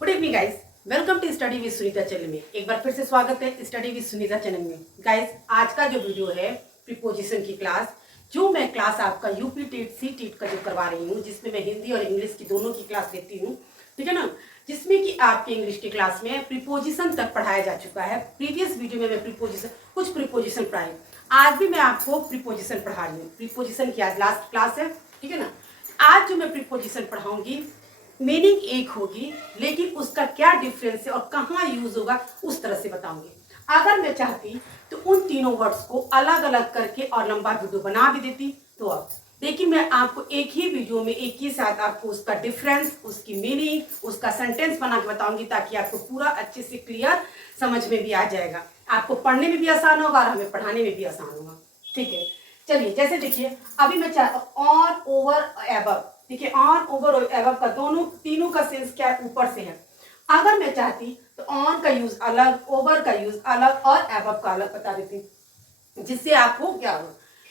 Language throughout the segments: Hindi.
Good evening guys, welcome to study with Sunita channel में। एक बार फिर से स्वागत है स्टडी विद सुनीता चैनल में। गाइस, आज का जो वीडियो है प्रीपोजिशन की क्लास, जो मैं क्लास आपका यूपी टेट सी टेट का जो करवा रही हूँ, जिसमें मैं हिंदी और इंग्लिश की दोनों की क्लास लेती हूँ, ठीक है ना। जिसमें कि आपके इंग्लिश की क्लास में प्रीपोजिशन तक पढ़ाया जा चुका है। प्रीवियस वीडियो में मैं कुछ प्रीपोजिशन पढ़ाई, आज भी मैं आपको प्रीपोजिशन पढ़ा रही हूँ। प्रीपोजिशन की आज लास्ट क्लास है, ठीक है ना। आज जो मैं प्रीपोजिशन पढ़ाऊंगी मीनिंग एक होगी, लेकिन उसका क्या डिफरेंस है और कहाँ यूज होगा उस तरह से बताऊंगी। अगर मैं चाहती तो उन तीनों वर्ड्स को अलग अलग करके और लंबा वीडियो बना भी देती, तो अब लेकिन मैं आपको एक ही वीडियो में एक ही साथ आपको उसका डिफरेंस, उसकी मीनिंग, उसका सेंटेंस बना के बताऊंगी, ताकि आपको पूरा अच्छे से क्लियर समझ में भी आ जाएगा। आपको पढ़ने में भी आसान होगा और हमें पढ़ाने में भी आसान होगा, ठीक है। चलिए, जैसे देखिए, अभी मैं ऑन ओवर एबव, ठीक है। ऑन ओवर और एबव का तीनों का सेंस क्या है, ऊपर से है। अगर मैं चाहती तो ऑन का यूज अलग, ओवर का यूज अलग और एबव का अलग बता देती, जिससे आपको क्या हो।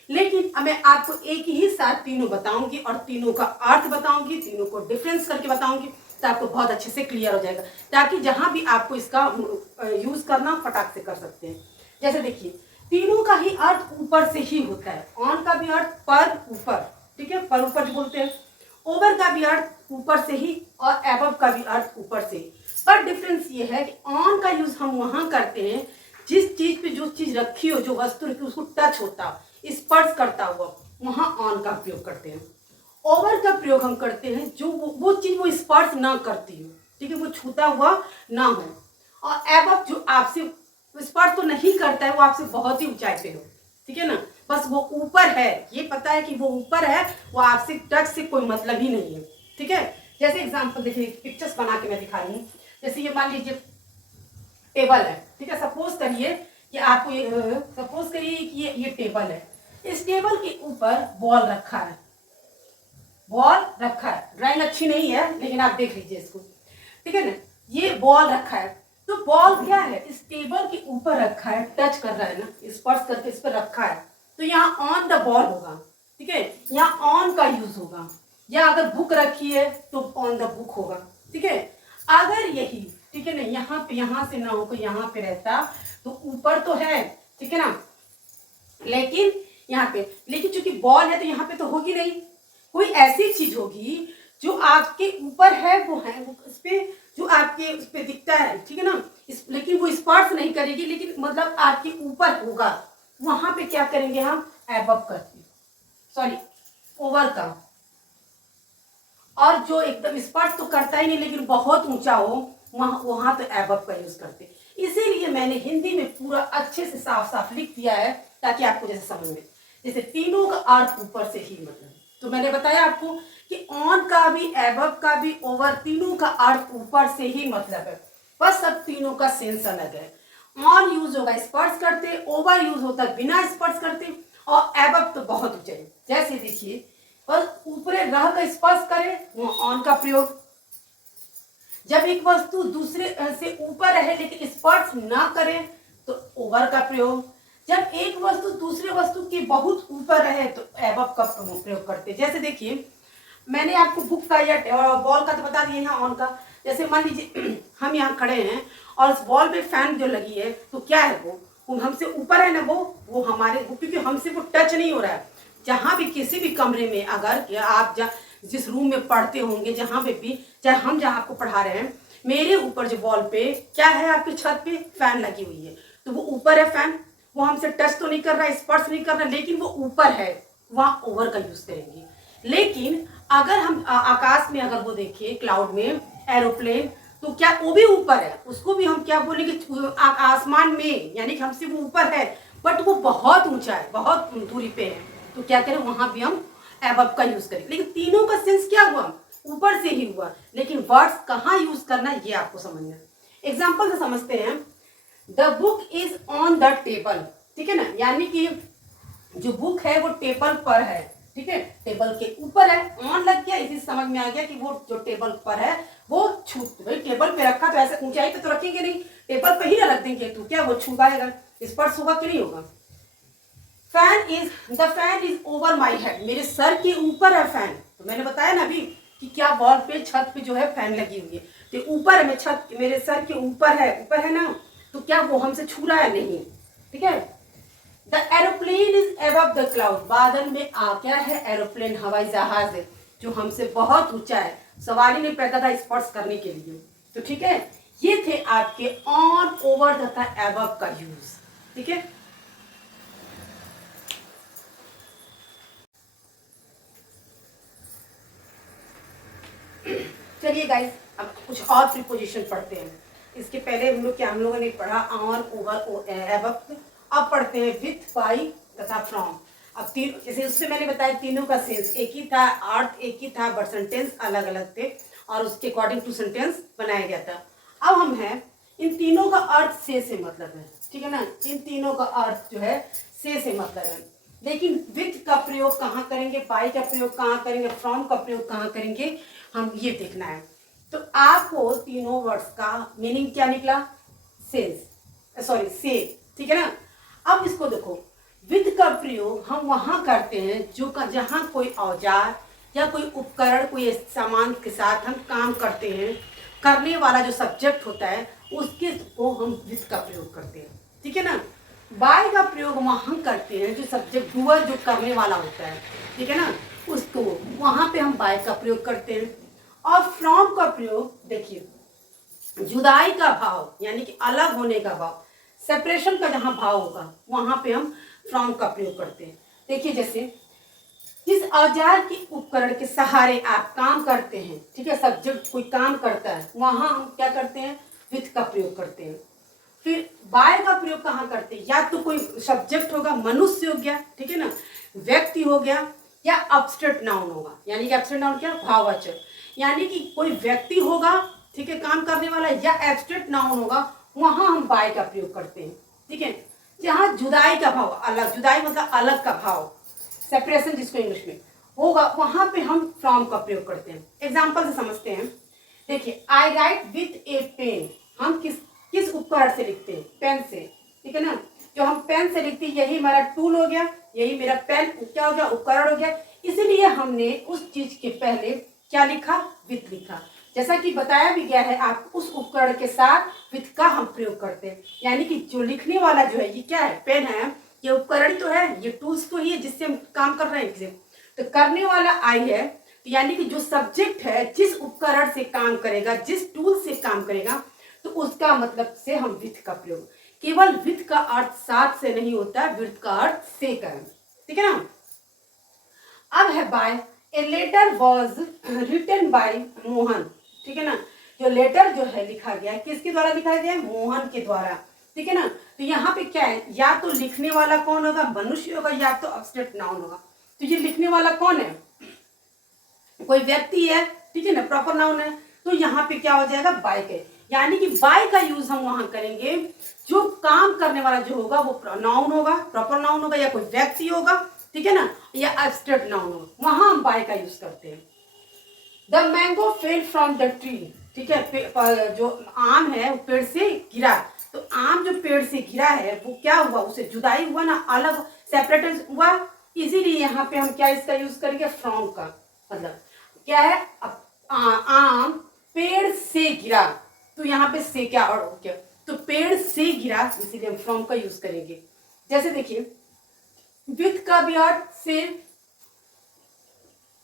लेकिन मैं आपको एक ही साथ तीनों बताऊंगी और तीनों का अर्थ बताऊंगी, तीनों को डिफरेंस करके बताऊंगी, तो आपको बहुत अच्छे से क्लियर हो जाएगा, ताकि जहां भी आपको इसका यूज करना फटाक से कर सकते हैं। जैसे देखिए, तीनों का ही अर्थ ऊपर से ही होता है। ऑन का भी अर्थ पर ऊपर, ठीक है, पर ऊपर जो बोलते हैं। ओवर का भी अर्थ ऊपर से ही और एबव का भी अर्थ ऊपर से ही। पर डिफरेंस ये है कि ऑन का यूज हम वहां करते हैं जिस चीज पे जो चीज रखी हो, जो वस्तु रखी, उसको टच होता, स्पर्श करता हुआ, वहां ऑन का प्रयोग करते हैं। ओवर का प्रयोग हम करते हैं जो वो चीज वो स्पर्श ना करती हो, ठीक है, वो छूता हुआ ना हो। और एबव जो आपसे स्पर्श तो नहीं करता है, वो आपसे बहुत ही ऊंचाई पे हो, ठीक है ना। बस वो ऊपर है, ये पता है कि वो ऊपर है, वो आपसे टच से कोई मतलब ही नहीं है, ठीक है। जैसे एग्जांपल देखिए, पिक्चर्स बना के मैं दिखा रही हूँ। जैसे ये मान लीजिए टेबल है, ठीक है। सपोज करिए कि आपको सपोज करिए कि ये टेबल है। इस टेबल के ऊपर बॉल रखा है, बॉल रखा है। ड्राइंग अच्छी नहीं है, लेकिन आप देख लीजिए इसको, ठीक है ना। ये बॉल रखा है, तो बॉल क्या है, इस टेबल के ऊपर रखा है, टच कर रहा है ना, स्पर्श करके इस पर रखा है, तो यहाँ ऑन द बॉल होगा, ठीक है। यहाँ ऑन का यूज होगा। या अगर बुक रखी है तो ऑन द बुक होगा, ठीक है। अगर यही, ठीक है ना, यहाँ पे, यहाँ से ना होकर यहाँ पे रहता, तो ऊपर तो है, ठीक है ना, लेकिन यहाँ पे, लेकिन चूंकि बॉल है तो यहाँ पे तो होगी नहीं। कोई ऐसी चीज होगी जो आपके ऊपर है, वो है, वो इस पे जो आपके उस पे दिखता है, ठीक है ना, लेकिन वो स्पर्श नहीं करेगी, लेकिन मतलब आपके ऊपर होगा। वहां पे क्या करेंगे हम, एबव करते, सॉरी, ओवर का। और जो एकदम स्पर्श तो करता ही नहीं, लेकिन बहुत ऊंचा हो, वहां तो एबव का यूज करते। इसीलिए मैंने हिंदी में पूरा अच्छे से साफ साफ लिख दिया है, ताकि आपको जैसे समझ में, जैसे तीनों का अर्थ ऊपर से ही मतलब। तो मैंने बताया आपको कि ऑन का भी, एबव का भी, ओवर, तीनों का अर्थ ऊपर से ही मतलब है। बस सब तीनों का सेंस अलग है। ऑन यूज होगा स्पर्श करते, ओवर यूज होता है बिना स्पर्श करते, और एबव तो बहुत ऊंचाई। जैसे देखिए, बस ऊपरे रह का स्पर्श करे, वो ऑन का प्रयोग। जब एक वस्तु दूसरे से ऊपर है लेकिन स्पर्श ना करे, तो ओवर का प्रयोग। जब एक वस्तु दूसरे वस्तु के बहुत ऊपर है, तो एबव का प्रयोग करते। जैसे देखिए, मैंने आपको बुक का या बॉल का तो बता दिया, यहाँ ऑन का। जैसे मान लीजिए हम यहाँ खड़े हैं और उस बॉल पे फैन जो लगी है, तो क्या है, वो हमसे ऊपर है ना, वो हमारे, क्योंकि हमसे वो टच नहीं हो रहा है। जहां भी किसी भी कमरे में, अगर आप जिस रूम में पढ़ते होंगे, जहां पे भी, चाहे हम जहां आपको पढ़ा रहे हैं, मेरे ऊपर जो वॉल पे क्या है, आपकी छत पे फैन लगी हुई है, तो वो ऊपर है फैन, वो हमसे टच तो नहीं कर रहा है, स्पर्श नहीं कर रहा, लेकिन वो ऊपर है, वहां ओवर का यूज करेंगे। लेकिन अगर हम आकाश में अगर वो देखिए, क्लाउड में एरोप्लेन, तो क्या वो भी ऊपर है, उसको भी हम क्या बोलेंगे, आसमान में, यानी कि हमसे वो ऊपर है, बट वो बहुत ऊंचा है, बहुत दूरी पे है, तो क्या करें, वहां भी हम एबव का यूज करें। लेकिन तीनों का सेंस क्या हुआ, ऊपर से ही हुआ, लेकिन वर्ड्स कहाँ यूज करना है ये आपको समझना है। एग्जाम्पल से समझते हैं। The book is on the table, ठीक है ना, यानी कि जो बुक है वो टेबल पर है, ठीक है, टेबल के ऊपर है, ऑन लग गया, इसी समझ में आ गया कि वो जो टेबल पर है वो भाई टेबल पे रखा, तो ऐसे ऊंचाई पे तो रखेंगे नहीं, टेबल पे ही ना रख देंगे, तो क्या वो छू पाएगा, स्पर्श होगा कि नहीं होगा। The fan is over my head, मेरे सर के ऊपर है फैन। तो मैंने बताया ना अभी कि क्या वॉल पे छत पे जो है फैन लगी हुई है, तो ऊपर में छत मेरे सर के ऊपर है ना, तो क्या वो हमसे छू रहा है? नहीं। ठीक है। The aeroplane is above the cloud, बादल में आ क्या है? एरोप्लेन, हवाई जहाज है जो हमसे बहुत ऊंचा है, सवारी नहीं पैदा था स्पर्श करने के लिए। तो ठीक है, ये थे आपके ऑन, ओवर तथा अबव का यूज। ठीक है। चलिए गाइस, अब कुछ और प्रीपोजिशन पढ़ते हैं। इसके पहले हम लोगों ने पढ़ा ऑन, ओवर, अबव। अब पढ़ते हैं विथ, बाई तथा फ्रॉम। अब तीन, जैसे उससे मैंने बताया तीनों का सेंस एक ही था, अर्थ एक ही था, बट सेंटेंस अलग अलग थे और उसके अकॉर्डिंग टू सेंटेंस बनाया गया था। अब हम हैं, इन तीनों का अर्थ से मतलब है। ठीक है ना, इन तीनों का अर्थ जो है से मतलब है। लेकिन विथ का प्रयोग कहाँ करेंगे, बाई का प्रयोग कहाँ करेंगे, फ्रॉम का प्रयोग कहाँ करेंगे, हम ये देखना है। तो आपको तीनों वर्ड्स का मीनिंग क्या निकला? सेंस, सॉरी से। ठीक है ना। अब इसको देखो, विद का प्रयोग हम वहां करते हैं जो जहां कोई औजार या कोई उपकरण, कोई सामान के साथ हम काम करते हैं, करने वाला जो सब्जेक्ट होता है उसके को हम विद का प्रयोग करते हैं। ठीक है ना। बाय का प्रयोग वहां करते हैं जो सब्जेक्ट, डूअर जो करने वाला होता है, ठीक है ना, उसको वहां पे हम बाय का प्रयोग करते हैं। और फ्रॉम का प्रयोग देखिए, जुदाई का भाव यानी कि अलग होने का भाव, सेपरेशन का जहां भाव होगा वहां पे हम फ्रॉम का प्रयोग करते हैं। देखिए, जैसे जिस औजार के उपकरण के सहारे आप काम करते हैं, ठीक है, सब्जेक्ट कोई काम करता है, वहां हम क्या करते हैं? विथ का प्रयोग करते हैं। फिर बाय का प्रयोग कहाँ करते हैं? या तो कोई सब्जेक्ट होगा, मनुष्य हो गया, ठीक है ना, व्यक्ति हो गया, या एब्स्ट्रैक्ट नाउन होगा। यानी कि एब्स्ट्रैक्ट नाउन क्या? भाववाचक। यानी कि कोई व्यक्ति होगा, ठीक है, काम करने वाला, या एब्स्ट्रैक्ट नाउन होगा, वहां हम बाय का प्रयोग करते हैं। ठीक है। जहां जुदाई का भाव, अलग, जुदाई मतलब अलग का भाव, सेपरेशन जिसको इंग्लिश में होगा, वहां पे हम फ्रॉम का प्रयोग करते हैं। एग्जाम्पल से समझते हैं। देखिए, आई राइट विथ ए पेन, हम किस किस उपकरण से लिखते हैं? पेन से। ठीक है ना, जो हम पेन से लिखते हैं यही हमारा टूल हो गया, यही मेरा पेन क्या हो गया? उपकरण हो गया। इसीलिए हमने उस चीज के पहले क्या लिखा? विथ लिखा। जैसा कि बताया भी गया है, आप उस उपकरण के साथ विथ का हम प्रयोग करते हैं। यानी कि जो लिखने वाला जो है, ये क्या है? पेन है, ये उपकरण तो है, ये टूल्स तो ही है जिससे हम काम कर रहे हैं। तो करने वाला आई है, तो यानी कि जो सब्जेक्ट है, जिस उपकरण से काम करेगा, जिस टूल से काम करेगा, तो उसका मतलब से हम विथ का प्रयोग। केवल विथ का अर्थ साथ से नहीं होता, विथ का अर्थ से का है। ठीक है ना। अब है by. A letter was written by Mohan. ठीक है ना, जो लेटर जो है लिखा गया है, किसके द्वारा लिखा गया है? मोहन के द्वारा। ठीक है ना। तो यहाँ पे क्या है? या तो लिखने वाला कौन होगा? मनुष्य होगा, या तो एब्स्ट्रैक्ट नाउन होगा। तो ये लिखने वाला कौन है? कोई व्यक्ति है, ठीक है ना, प्रॉपर नाउन है। तो यहाँ पे क्या हो जाएगा? बाय के। यानी कि बाय का यूज हम वहां करेंगे जो काम करने वाला जो होगा वो नाउन होगा, प्रॉपर नाउन होगा, या कोई व्यक्ति होगा, ठीक है ना, या एब्स्ट्रैक्ट नाउन होगा, वहां हम बाय का यूज करते हैं। The mango fell from the tree. ठीक है, जो आम है वो पेड़ से गिरा। तो आम जो पेड़ से गिरा है वो क्या हुआ? उसे जुदाई हुआ ना, अलग, सेपरेट हुआ। इसीलिए यहाँ पे हम क्या इसका यूज करेंगे? फ्रॉम का। मतलब क्या है? आम पेड़ से गिरा, तो यहाँ पे से क्या और क्या? तो पेड़ से गिरा, इसीलिए हम फ्रॉम का यूज करेंगे। जैसे देखिए, विथ का भी अर्थ से,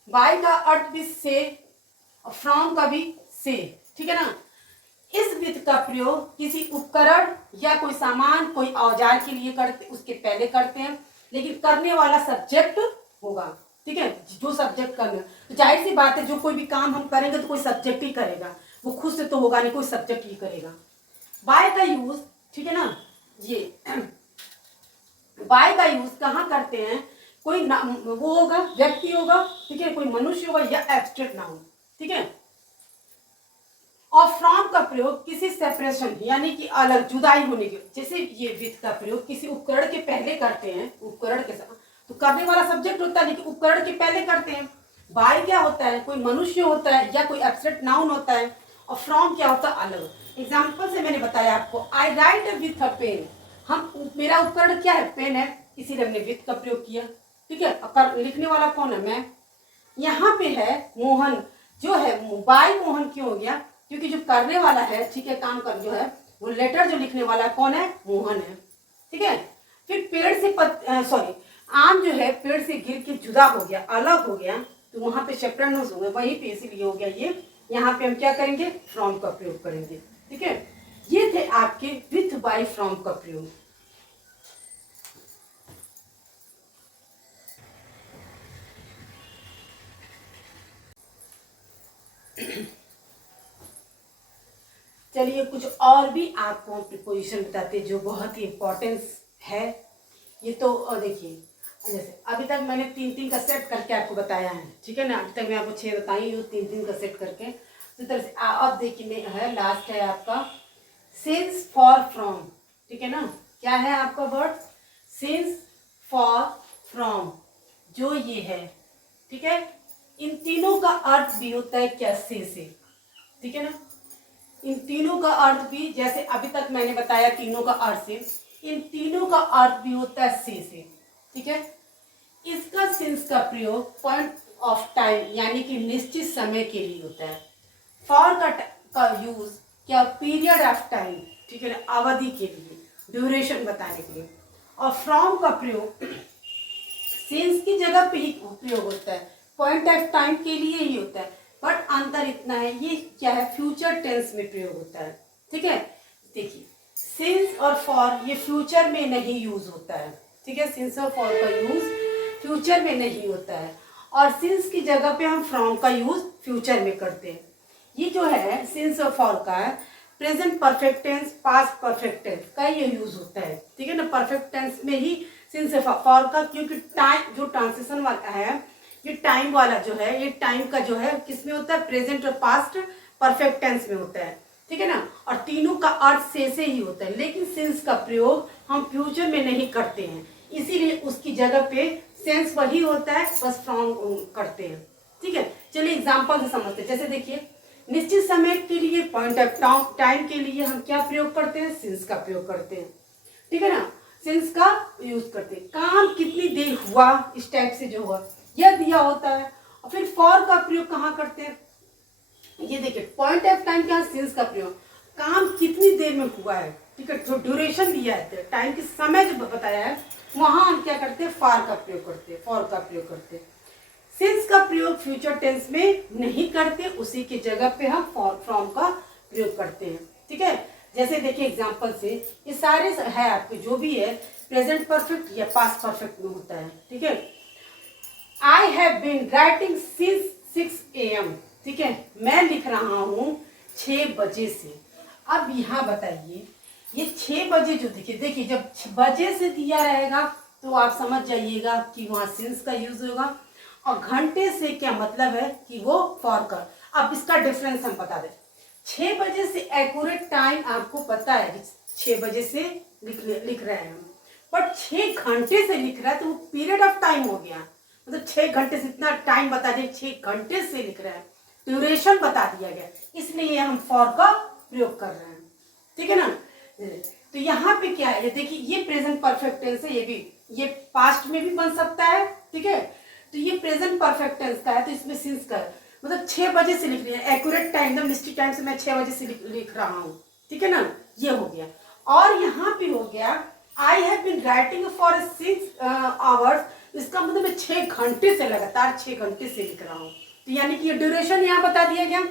बाय का अर्थ भी से, और फ्रॉम का भी से। ठीक है ना। इस विथ का प्रयोग किसी उपकरण या कोई सामान, कोई औजार के लिए करते, उसके पहले करते हैं, लेकिन करने वाला सब्जेक्ट होगा। ठीक है, जो सब्जेक्ट करना, तो जाहिर सी बात है जो कोई भी काम हम करेंगे तो कोई सब्जेक्ट ही करेगा, वो खुद से तो होगा नहीं, कोई सब्जेक्ट ही करेगा। बाय का यूज, ठीक है ना, ये बाय का यूज कहाँ करते हैं? कोई वो होगा, व्यक्ति होगा, ठीक है, कोई मनुष्य होगा, या एब्स्ट्रैक्ट नाउन। ठीक है। और फ्रॉम का प्रयोग किसी सेपरेशन यानी कि अलग, जुदाई होने के, जैसे ये विथ का प्रयोग किसी उपकरण के पहले करते हैं, उपकरण के साथ, तो करने वाला सब्जेक्ट होता है लेकिन उपकरण के पहले करते हैं। बाय क्या होता है? कोई मनुष्य होता है या कोई एब्स्ट्रैक्ट नाउन होता है। और फ्रॉम क्या होता है? अलग। एग्जाम्पल से मैंने बताया आपको, आई राइट विथ अ पेन। हम, मेरा उपकरण क्या है? पेन है, इसीलिए हमने विथ का प्रयोग किया। ठीक है। लिखने वाला कौन है? मैं। यहाँ पे है मोहन, जो है बाय मोहन क्यों हो गया, क्योंकि जो करने वाला है, ठीक है, काम कर जो है वो लेटर जो लिखने वाला कौन है, मोहन है, ठीक है। फिर पेड़ से सॉरी आम जो है पेड़ से गिर के जुदा हो गया, अलग हो गया, तो वहां पे सेपरेटनेस हो गया, वहीं पे इसीलिए हो गया ये। यहाँ पे हम क्या करेंगे, फ्रॉम का प्रयोग करेंगे, ठीक है। ये थे आपके विथ बाय फ्रॉम का प्रयोग। चलिए कुछ और भी आपको प्रीपोजिशन बताते जो बहुत ही इम्पोर्टेंस है। ये तो देखिए, जैसे अभी तक मैंने 3-3 का सेट करके आपको बताया है, ठीक है ना। अभी तक मैं आपको 6 बताई हूँ 3-3 का सेट करके। तो तरह से अब देखिए है लास्ट है आपका सिंस फॉर फ्रॉम, ठीक है ना। क्या है आपका वर्ड, सिंस फॉर फ्रॉम, जो ये है, ठीक है। इन तीनों का अर्थ भी होता है क्या, से, ठीक है ना। इन तीनों का अर्थ भी, जैसे अभी तक मैंने बताया तीनों का अर्थ से, इन तीनों का अर्थ भी होता है से, ठीक है। इसका सिंस का प्रयोग पॉइंट ऑफ टाइम यानी कि निश्चित समय के लिए होता है। फॉर का यूज क्या, पीरियड ऑफ टाइम, ठीक है ना, अवधि के लिए, ड्यूरेशन बताने के लिए। और फ्रॉम का प्रयोग सिंस की जगह पे ही प्रयोग होता है, पॉइंट ऑफ टाइम के लिए ही होता है, बट अंतर इतना है, ये क्या है, फ्यूचर टेंस में प्रयोग होता है, ठीक है। देखिए सिंस और फॉर ये फ्यूचर में नहीं यूज होता है, ठीक है। सिंस और फॉर का यूज फ्यूचर में नहीं होता है, और सिंस की जगह पे हम फ्रॉम का यूज फ्यूचर में करते हैं। ये जो है सिंस और फॉर का present perfect tense, past perfect tense का ये यूज होता है, ठीक है ना। परफेक्ट टेंस में ही सिंस फॉर का, क्योंकि टाइम जो ट्रांसिशन वाला है, ये टाइम वाला जो है, ये टाइम का जो है किस में होता है, प्रेजेंट और पास्ट परफेक्ट टेंस में होता है, ठीक है ना। और तीनों का अर्थ से ही होता है, लेकिन सिंस का प्रयोग हम फ्यूचर में नहीं करते हैं, इसीलिए उसकी जगह पे सेंस वही होता है, बस फ्रॉम करते हैं, ठीक है। चलिए एग्जाम्पल से समझते हैं। जैसे देखिए निश्चित समय के लिए, पॉइंट ऑफ टाइम के लिए हम क्या प्रयोग करते हैं, सिंस का प्रयोग करते हैं, ठीक है ना। सिंस का यूज करते हैं, काम कितनी देर हुआ, इस टाइप से जो हुआ यह दिया होता है। और फिर फॉर का प्रयोग कहाँ करते हैं, ये देखिए पॉइंट ऑफ टाइम का, सिंस का प्रयोग काम कितनी देर में हुआ है, ठीक है, जो ड्यूरेशन दिया है, टाइम के समय जो बताया है, वहां हम क्या करते हैं, फॉर का प्रयोग करते हैं, फॉर का प्रयोग करते हैं। सिंस का प्रयोग फ्यूचर टेंस में नहीं करते, उसी की जगह पे हम फ्रॉम का प्रयोग करते हैं, ठीक है। जैसे देखिए एग्जांपल से, ये सारे है आपके जो भी है प्रेजेंट परफेक्ट या पास्ट परफेक्ट में होता है, ठीक है। I have been writing since 6 AM, ठीक है, मैं लिख रहा हूँ 6 बजे से। अब यहाँ बताइए ये 6 बजे जो देखिए जब 6 बजे से दिया रहेगा तो आप समझ जाइएगा कि वहाँ सिंस का यूज होगा, और घंटे से क्या मतलब है कि वो फॉर का। अब इसका डिफरेंस हम बता दें, 6 बजे से एक्यूरेट टाइम आपको पता है कि 6 बजे से लिख रहे हैं हम, पर 6 घंटे से लिख रहा है तो वो पीरियड ऑफ टाइम हो गया, मतलब 6 घंटे से इतना टाइम बता दिया, 6 घंटे से लिख रहा है, ड्यूरेशन बता दिया गया, इसलिए हम फॉर का प्रयोग कर रहे हैं, ठीक है ना। तो यहाँ पे क्या है, ये देखिए ये प्रेजेंट परफेक्ट टेंस है, ये पास्ट में भी बन सकता है, ठीक है। तो ये प्रेजेंट परफेक्ट टेंस का है, तो इसमें सिंस का मतलब 6 बजे से लिख रही है, एक्यूरेट टाइम एकदम निश्चित टाइम से मैं 6 बजे से लिख रहा हूँ, ठीक है ना, ये हो गया। और यहाँ पे हो गया I have been writing for 6 hours, इसका मतलब मैं 6 घंटे से लगातार 6 घंटे से लिख रहा हूँ, तो यानी कि ये ड्यूरेशन यहाँ बता दिया गया।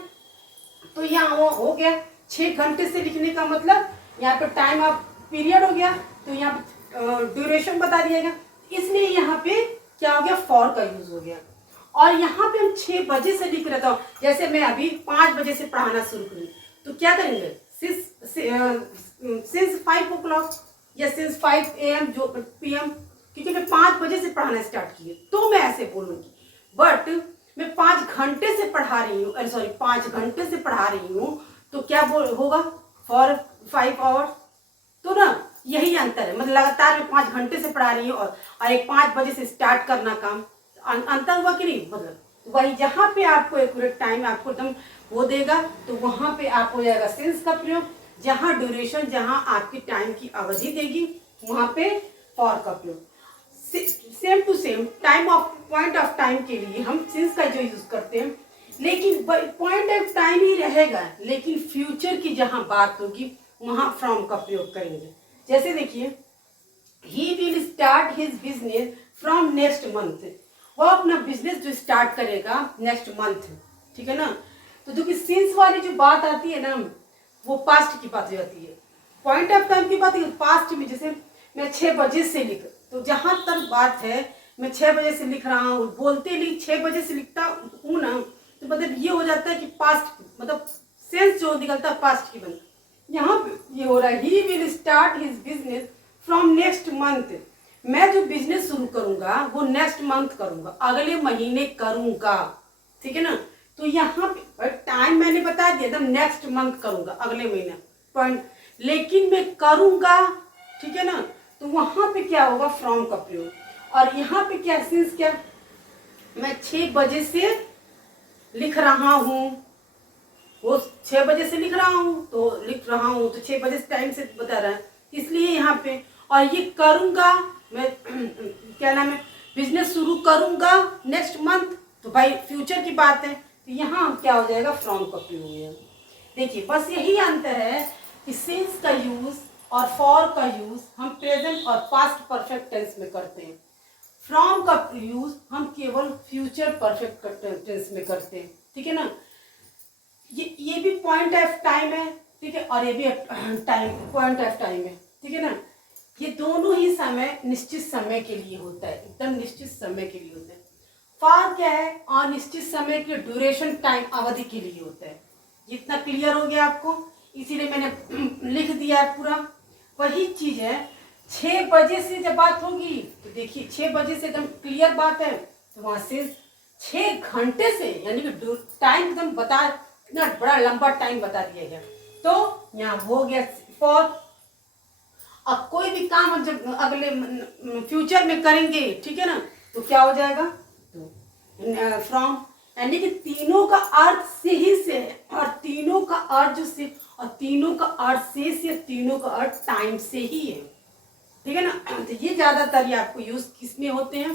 तो यहाँ हो गया 6 घंटे से लिखने का मतलब यहाँ पे टाइम ऑफ पीरियड हो गया, तो यहाँ पे ड्यूरेशन बता दिया गया, इसलिए यहाँ पे क्या हो गया, फॉर का यूज हो गया। और यहाँ पे हम 6 बजे से लिख रहा था, जैसे मैं अभी 5 बजे से पढ़ाना शुरू करूँ तो क्या करेंगे, सिंस 5 o'clock या सिंस 5 AM जो PM, क्योंकि मैं 5 बजे से पढ़ाना स्टार्ट किए तो मैं ऐसे बोलूँगी। बट मैं 5 घंटे से पढ़ा रही हूँ, सॉरी 5 घंटे से पढ़ा रही हूँ, तो क्या होगा, फॉर 5 आवर्स। तो ना यही अंतर है, मतलब लगातार मैं 5 घंटे से पढ़ा रही हूँ और एक 5 बजे से स्टार्ट करना काम, अंतर हुआ कि नहीं। मतलब वही जहाँ पे आपको एक्यूरेट टाइम आपको एकदम वो देगा, तो वहाँ पे आप हो जाएगा सिंस का प्रयोग, जहाँ ड्यूरेशन, जहाँ आपकी टाइम की अवधि देगी वहाँ पे फॉर का प्रयोग। Same to same time of point of time के लिए हम सिंस का जो यूज करते हैं, लेकिन पॉइंट ऑफ टाइम ही रहेगा, लेकिन फ्यूचर की जहां बात होगी वहां फ्रॉम का प्रयोग करेंगे। जैसे देखिए, he will start his business from next month, वो अपना बिजनेस जो स्टार्ट करेगा नेक्स्ट मंथ, ठीक है ना। तो जो कि सिंस वाली जो बात आती है ना, वो पास्ट की बात हो जाती है। पॉइंट ऑफ टाइम की बात है पास्ट में, जैसे मैं 6 बजे से लिख, तो जहां तक बात है मैं 6 बजे से लिख रहा हूँ, बोलते नहीं 6 बजे से लिखता हूँ ना, तो मतलब ये हो जाता है कि पास्ट, मतलब सेंस जो निकलता है पास्ट की बनता। यहाँ पे ये हो रहा है, he will start his business from next month, मैं जो बिजनेस शुरू करूंगा वो नेक्स्ट मंथ करूंगा, अगले महीने करूंगा, ठीक है ना। तो यहाँ पे टाइम मैंने बता दिया था, नेक्स्ट मंथ करूंगा, अगले महीने पॉइंट, लेकिन मैं करूंगा, ठीक है ना। तो वहां पे क्या होगा, फ्रॉम का प्रयोग। और यहाँ पे क्या सिंस, क्या मैं 6 बजे से लिख रहा हूँ, वो 6 बजे से लिख रहा हूँ, तो लिख रहा हूँ तो 6 बजे से टाइम से बता रहा है, इसलिए यहाँ पे। और ये करूँगा मैं क्या नाम है, बिजनेस शुरू करूँगा नेक्स्ट मंथ, तो भाई फ्यूचर की बात है, तो यहाँ क्या हो जाएगा, फ्रॉम का प्रयोग है। देखिए बस यही अंतर है कि सिंस का यूज और फॉर का यूज हम प्रेजेंट और पास्ट परफेक्ट टेंस में करते हैं, फ्रॉम का यूज हम केवल फ्यूचर परफेक्ट टेंस में करते हैं, ठीक है ना। ये भी पॉइंट ऑफ टाइम है, ठीक है, और ये भी टाइम पॉइंट ऑफ टाइम है, ठीक है ना। ये दोनों ही समय निश्चित समय के लिए होता है, एकदम निश्चित समय के लिए होता है। फॉर क्या है, अनिश्चित समय के ड्यूरेशन टाइम अवधि के लिए होता है। जितना क्लियर हो गया आपको, इसीलिए मैंने लिख दिया है पूरा। वही चीज है, 6 बजे से जब बात होगी तो देखिए 6 बजे से एकदम क्लियर बात है, तो वहां से 6 घंटे से, यानी कि टाइम एकदम बता, इतना बड़ा लंबा टाइम बता दिया गया, तो यहाँ हो गया फॉर। अब कोई भी काम हम जब अगले फ्यूचर में करेंगे, ठीक है ना, तो क्या हो जाएगा, तो फ्रॉम, यानी कि तीनों का अर्थ से ही से है, और तीनों का अर्थ जो से, और तीनों का अर्थ से तीनों का अर्थ टाइम से ही है, ठीक है ना। तो ये ज्यादातर ये आपको यूज किस में होते हैं,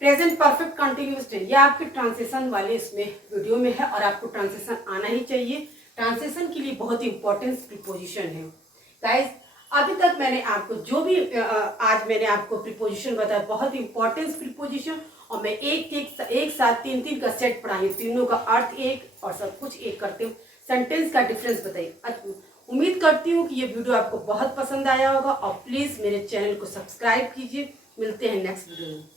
प्रेजेंट परफेक्ट कंटिन्यूअस टेंस, ये आपके ट्रांसलेशन वाले इसमें वीडियो में है, और आपको ट्रांसलेशन आना ही चाहिए। ट्रांसलेशन के लिए बहुत ही इंपॉर्टेंट प्रीपोजिशन है गाइस। अभी तक मैंने आपको जो भी आज मैंने आपको प्रीपोजिशन बताया, बहुत ही इंपॉर्टेंट प्रीपोजिशन, और मैं एक साथ 3 का सेट पढ़ाई, तीनों का अर्थ एक और सब कुछ एक करते हुए सेंटेंस का डिफरेंस बताइए। उम्मीद करती हूँ कि ये वीडियो आपको बहुत पसंद आया होगा, और प्लीज मेरे चैनल को सब्सक्राइब कीजिए। मिलते हैं नेक्स्ट वीडियो में।